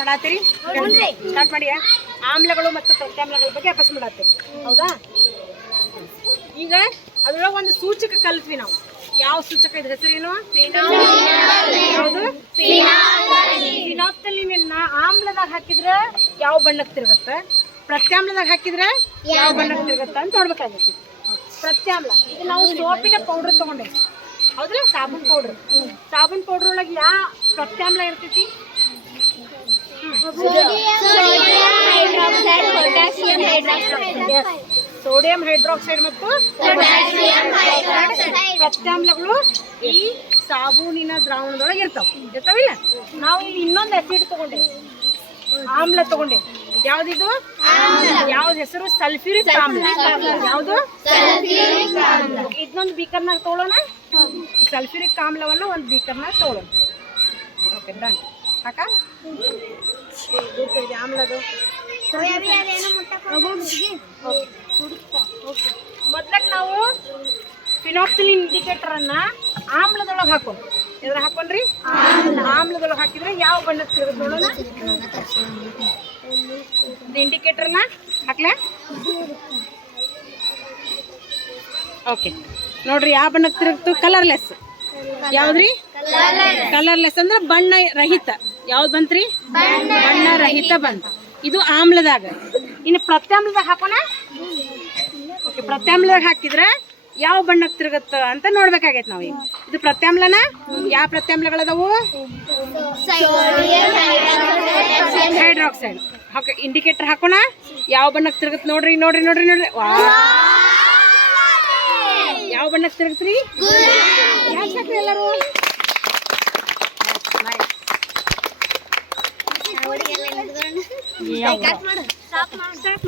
ಮಾಡಾತೀರಿ start ಮಾಡಿ ಆಮ್ಲಗಳು ಮತ್ತು ಪ್ರತ್ಯಾಮ್ಲಗಳ ಬಗ್ಗೆ ಅಭ್ಯಾಸ ಮಾಡಾತೀರಿ. ಹೌದಾ? ಈಗ ಅದ್ರೊಳಗೆ ಒಂದು ಸೂಚಕ ಕಲ್ತ್ವಿ ನಾವು. ಯಾವ ಸೂಚಕ? ಇದ್ರ ಹೆಸರೇನು? ಹೌದು. ಆಮ್ಲದಾಗ ಹಾಕಿದ್ರೆ ಯಾವ ಬಣ್ಣಕ್ಕೆ ತಿರುಗತ್ತೆ? ಪ್ರತ್ಯಾಮ್ಲದಾಗ ಹಾಕಿದ್ರೆ ಯಾವ ಬಣ್ಣಕ್ಕೆ ತಿರುಗತ್ತೆ ಅಂತ ನೋಡ್ಬೇಕಾಗೈತಿ ಪ್ರತ್ಯಾಮ್ಲ. ಈಗ ನಾವು ಸೋಪಿನ ಪೌಡರ್ ತಗೊಂಡೇವಿ. ಹೌದ್ರಾ? ಸಾಬೂನ್ ಪೌಡ್ರ್ ಸಾಬೂನ್ ಪೌಡ್ರ್ ಒಳಗೆ ಯಾವ ಪ್ರತ್ಯಾಮ್ಲ ಇರ್ತೈತಿ? ಸೋಡಿಯಂ ಹೈಡ್ರಾಕ್ಸೈಡ್ ಮತ್ತು ಪ್ರತ್ಯಾಮ್ಲಗಳು ಈ ಸಾಬೂನಿನ ದ್ರಾವಣದೊಳಗೆ ಇರ್ತಾವ. ಇರ್ತಾವಿಲ್ಲ ನಾವು ಇಲ್ಲಿ ಇನ್ನೊಂದು ಆಸಿಡ್ ತಗೊಂಡೆ. ಆಮ್ಲ ತಗೊಂಡೆ. ಯಾವ್ದಿದು? ಯಾವ್ದು ಹೆಸರು? ಸಲ್ಫ್ಯೂರಿಕ್ ಆಮ್ಲ. ಯಾವ್ದು? ಇದನ್ನೊಂದು ಬೀಕರ್ನಾಗ ತಗೊಳ್ಳೋಣ ಸಲ್ಫ್ಯೂರಿಕ್ ಆಮ್ಲವನ್ನ ಒಂದು ಬೀಕರ್ನಾಗ ತಗೊಳ್ಳೋಣ ಓಕೆ ಡನ್ ಸಾಕ ಗೊತ್ತಿದೆ ಆಮ್ಲದು. ಮೊದ್ಲಕ್ ನಾವು ಫಿನಾಕ್ಸಿಲಿನ್ ಇಂಡಿಕೇಟರ್ ಅನ್ನ ಆಮ್ಲದೊಳಗೆ ಹಾಕೋ ಇದ್ರ ಹಾಕೊಂಡ್ರಿ? ಆಮ್ಲದೊಳಗೆ ಹಾಕಿದ್ರೆ ಯಾವ ಬಣ್ಣ ಸಿಗುತ್ತೆ ಇಂಡಿಕೇಟರ್ ಅನ್ನ ಇಂಡಿಕೇಟರ್ನ ಹಾಕ್ಲಾ? ಓಕೆ ನೋಡ್ರಿ ಯಾವ ಬಣ್ಣಕ್ಕೆ ತಿರುಗ್ತು? ಕಲರ್ಲೆಸ್ ಯಾವ್ದ್ರಿ? ಕಲರ್ಲೆಸ್ ಅಂದ್ರೆ ಬಣ್ಣ ರಹಿತ. ಯಾವ್ದು ಬಂತ್ರಿ? ಬಣ್ಣ ರಹಿತ. ಬಂತು. ಇದು ಆಮ್ಲದಾಗ. ಇನ್ನು ಪ್ರತ್ಯಾಮ್ಲದಾಗ ಹಾಕೋಣ? ಓಕೆ ಪ್ರತ್ಯಾಮ್ಲದಾಗ ಹಾಕಿದ್ರೆ ಯಾವ ಬಣ್ಣಕ್ಕೆ ತಿರುಗತ್ತ ಅಂತ ನೋಡ್ಬೇಕಾಗೈತೆ ನಾವು ಈಗ ಇದು ಪ್ರತ್ಯಾಮ್ಲನ? ಯಾವ ಪ್ರತ್ಯಾಮ್ಲಗಳದಾವು? ಹೈಡ್ರಾಕ್ಸೈಡ್. ಹಾಕ ಇಂಡಿಕೇಟರ್ ಹಾಕೋಣ. ಯಾವ ಬಣ್ಣಕ್ಕೆ ತಿರುಗತ್ ನೋಡ್ರಿ ನೋಡ್ರಿ ನೋಡ್ರಿ ನೋಡ್ರಿ. ವಾ. ಯಾವ ಬಣ್ಣಕ್ಕೆ ತಿರುಗತ್ರಿ? ಎಲ್ಲರೂ? Yeah. Start monster.